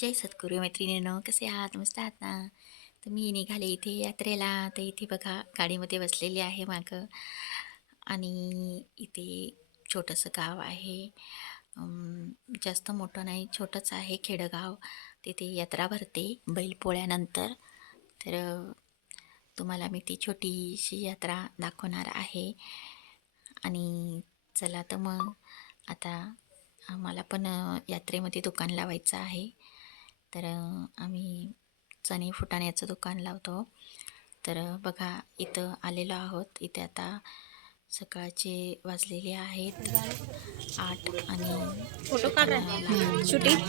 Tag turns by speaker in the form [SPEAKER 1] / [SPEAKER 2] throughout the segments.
[SPEAKER 1] जय सद्गुरू मैत्रिणीनं कसे आहात? मस्त आहात ना? तर मी निघाले इथे यात्रेला. तर इथे बघा गाडीमध्ये बसलेली आहे मागं. आणि इथे छोटंसं गाव आहे. जास्त मोठं नाही छोटंच आहे खेडगाव. तिथे यात्रा भरते बैलपोळ्यानंतर. तर तुम्हाला मी ती छोटीशी यात्रा दाखवणार आहे. आणि चला तर मग आता आम्हाला पण यात्रेमध्ये दुकान लावायचं आहे. तर आम्ही चणे फुटाण्याचं दुकान लावतो. तर बघा इथं आलेलो आहोत. इथे आता सकाळचे वाजलेले आहेत आठ आणि
[SPEAKER 2] फोटो काढ
[SPEAKER 1] शूटिंग.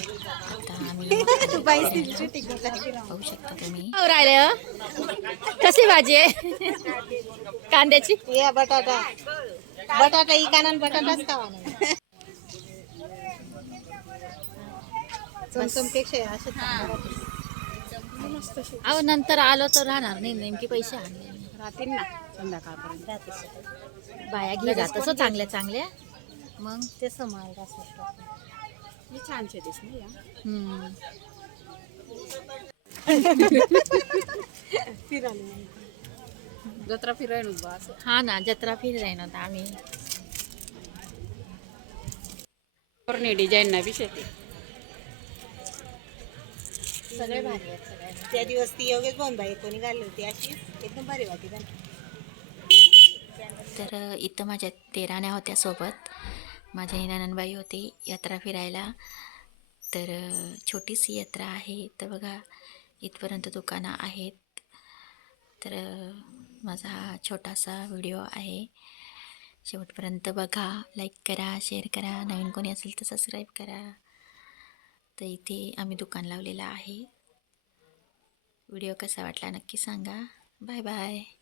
[SPEAKER 1] आता आम्ही पाहू शकता तुम्ही.
[SPEAKER 2] राहिले हो? कशी भाजी आहे? कांद्याची?
[SPEAKER 3] या बटाटा. बटाटा इकाना आणि बटाटाच खावा. असं
[SPEAKER 2] अहो नंतर आलो तर राहणार नाही नेमकी पैसे आणले नाही.
[SPEAKER 3] राहतील ना. संध्याकाळपर्यंत
[SPEAKER 2] बाया घे जात असं चांगल्या चांगल्या.
[SPEAKER 3] मग? ते समाल असं मी छानशे दिस नाही या.
[SPEAKER 2] हम्म.
[SPEAKER 3] फिरायला जत्रा फिरायला बा असं
[SPEAKER 2] हा ना जत्रा फिर राही ना आम्ही.
[SPEAKER 3] डिझाईन ना विषय
[SPEAKER 2] सगळे भारी आहेत सगळे
[SPEAKER 3] त्या दिवस ती योगेश बोंबाई कोणी घालली होती अशी? एकदम भारी वाटी
[SPEAKER 1] तर इथं माझ्या तेराण्या होत्या सोबत. माझ्या नननबाई होती यात्रा फिरायला. तर छोटीशी यात्रा आहे. तर बघा इथपर्यंत दुकानं आहेत. तर माझा हा छोटासा व्हिडिओ आहे. शेवटपर्यंत बघा लाईक करा शेअर करा. नवीन कोणी असेल तर सबस्क्राईब करा. तर इथे आम्ही दुकान लावलेलं आहे. व्हिडिओ कसा वाटला नक्की सांगा. Bye bye.